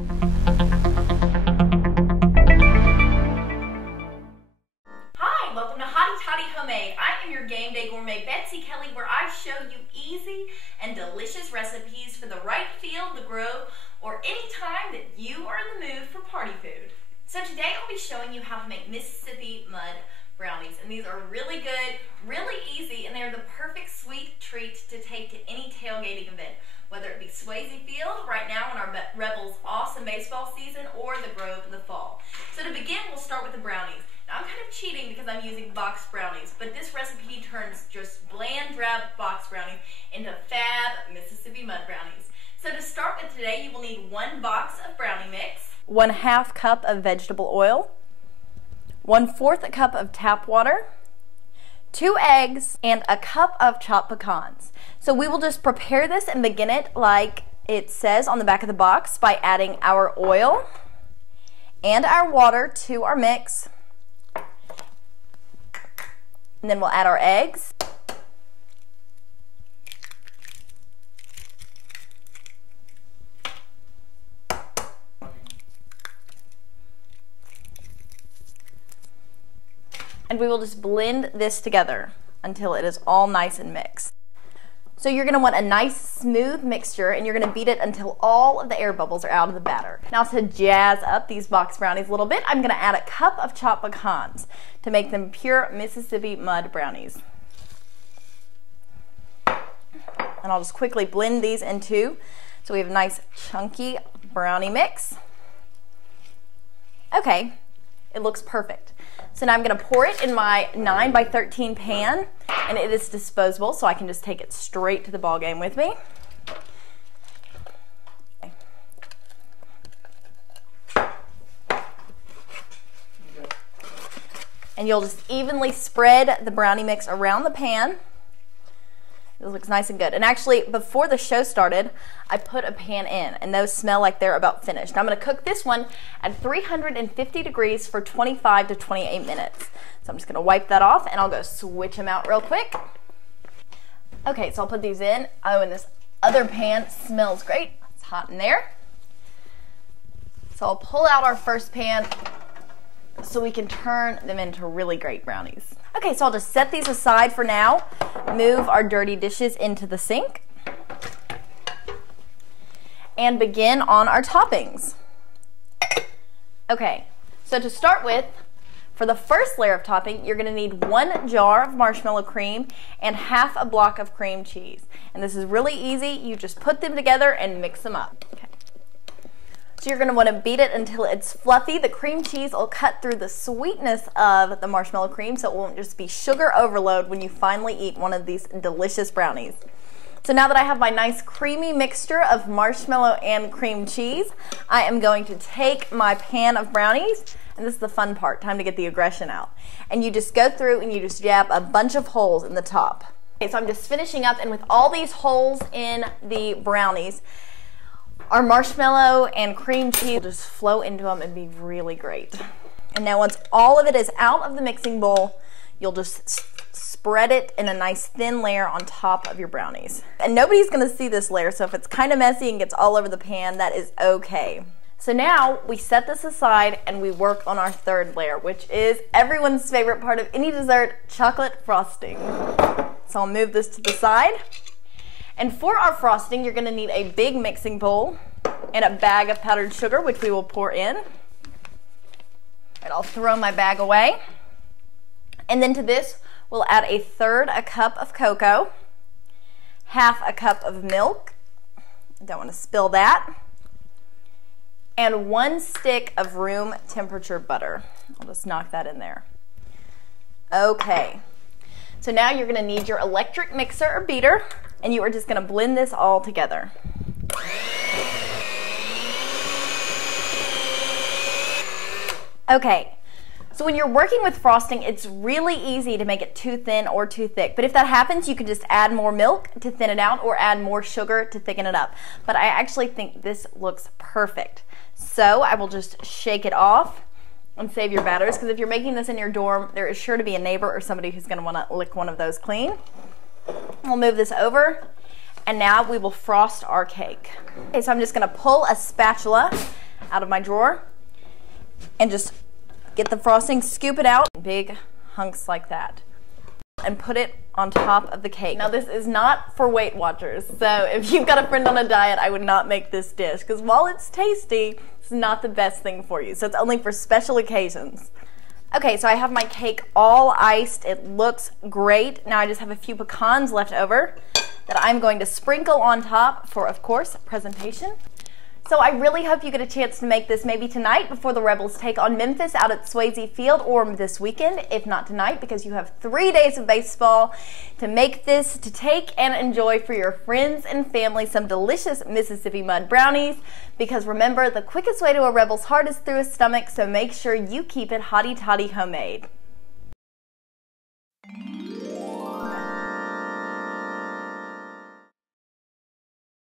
Hi, welcome to Hotty Toddy Homemade. I am your Gameday Gourmet Betsy Kelly, where I show you easy and delicious recipes for the right field, the grove, or any time that you are in the mood for party food. So today I'll be showing you how to make Mississippi Mud Brownies, and these are really good, really easy, and they're the perfect sweet treat to take to any tailgating event, whether it be Swayze Field right now in our Rebels' awesome baseball season, or the Grove in the fall. So to begin, we'll start with the brownies. Now I'm kind of cheating because I'm using box brownies, but this recipe turns just bland, drab box brownies into fab Mississippi Mud Brownies. So to start with today, you will need 1 box of brownie mix, 1/2 cup of vegetable oil, 1/4 cup of tap water, 2 eggs, and a cup of chopped pecans. So we will just prepare this and begin it like it says on the back of the box by adding our oil and our water to our mix. And then we'll add our eggs. And we will just blend this together until it is all nice and mixed. So you're going to want a nice smooth mixture, and you're going to beat it until all of the air bubbles are out of the batter. Now to jazz up these box brownies a little bit, I'm going to add a cup of chopped pecans to make them pure Mississippi Mud Brownies. And I'll just quickly blend these in too, so we have a nice chunky brownie mix. Okay, it looks perfect. So now I'm going to pour it in my 9x13 pan, and it is disposable, so I can just take it straight to the ball game with me. Okay. And you'll just evenly spread the brownie mix around the pan. This looks nice and good. And actually, before the show started, I put a pan in, and those smell like they're about finished. Now I'm going to cook this one at 350 degrees for 25 to 28 minutes. So I'm just going to wipe that off, and I'll go switch them out real quick. Okay, so I'll put these in. Oh, and this other pan smells great. It's hot in there. So I'll pull out our first pan so we can turn them into really great brownies. Okay, so I'll just set these aside for now, move our dirty dishes into the sink, and begin on our toppings. Okay, so to start with, for the first layer of topping, you're going to need 1 jar of marshmallow cream and 1/2 a block of cream cheese. And this is really easy. You just put them together and mix them up. Okay. So you're going to want to beat it until it's fluffy. The cream cheese will cut through the sweetness of the marshmallow cream, so it won't just be sugar overload when you finally eat one of these delicious brownies. So now that I have my nice creamy mixture of marshmallow and cream cheese, I am going to take my pan of brownies, and this is the fun part, time to get the aggression out. And you just go through and you just jab a bunch of holes in the top. Okay, so I'm just finishing up, and with all these holes in the brownies, our marshmallow and cream cheese will just flow into them and be really great. And now once all of it is out of the mixing bowl, you'll just spread it in a nice thin layer on top of your brownies. And nobody's going to see this layer, so if it's kind of messy and gets all over the pan, that is okay. So now we set this aside and we work on our third layer, which is everyone's favorite part of any dessert, chocolate frosting. So I'll move this to the side. And for our frosting, you're going to need a big mixing bowl and a bag of powdered sugar, which we will pour in. And I'll throw my bag away. And then to this, we'll add 1/3 a cup of cocoa, 1/2 a cup of milk. I don't want to spill that. And 1 stick of room temperature butter. I'll just knock that in there. Okay. So now you're going to need your electric mixer or beater, and you are just going to blend this all together. Okay, so when you're working with frosting, it's really easy to make it too thin or too thick. But if that happens, you can just add more milk to thin it out or add more sugar to thicken it up. But I actually think this looks perfect. So I will just shake it off and save your batters, because if you're making this in your dorm, there is sure to be a neighbor or somebody who's going to want to lick one of those clean. We'll move this over, and now we will frost our cake. Okay, so I'm just going to pull a spatula out of my drawer and just get the frosting, scoop it out, big hunks like that, and put it on top of the cake. Now this is not for Weight Watchers, so if you've got a friend on a diet, I would not make this dish, because while it's tasty, it's not the best thing for you, so it's only for special occasions. Okay, so I have my cake all iced. It looks great. Now I just have a few pecans left over that I'm going to sprinkle on top for, of course, presentation. So I really hope you get a chance to make this maybe tonight before the Rebels take on Memphis out at Swayze Field, or this weekend, if not tonight, because you have 3 days of baseball to make this, to take and enjoy for your friends and family some delicious Mississippi Mud Brownies, because remember, the quickest way to a Rebel's heart is through his stomach, so make sure you keep it Hotty Toddy Homemade.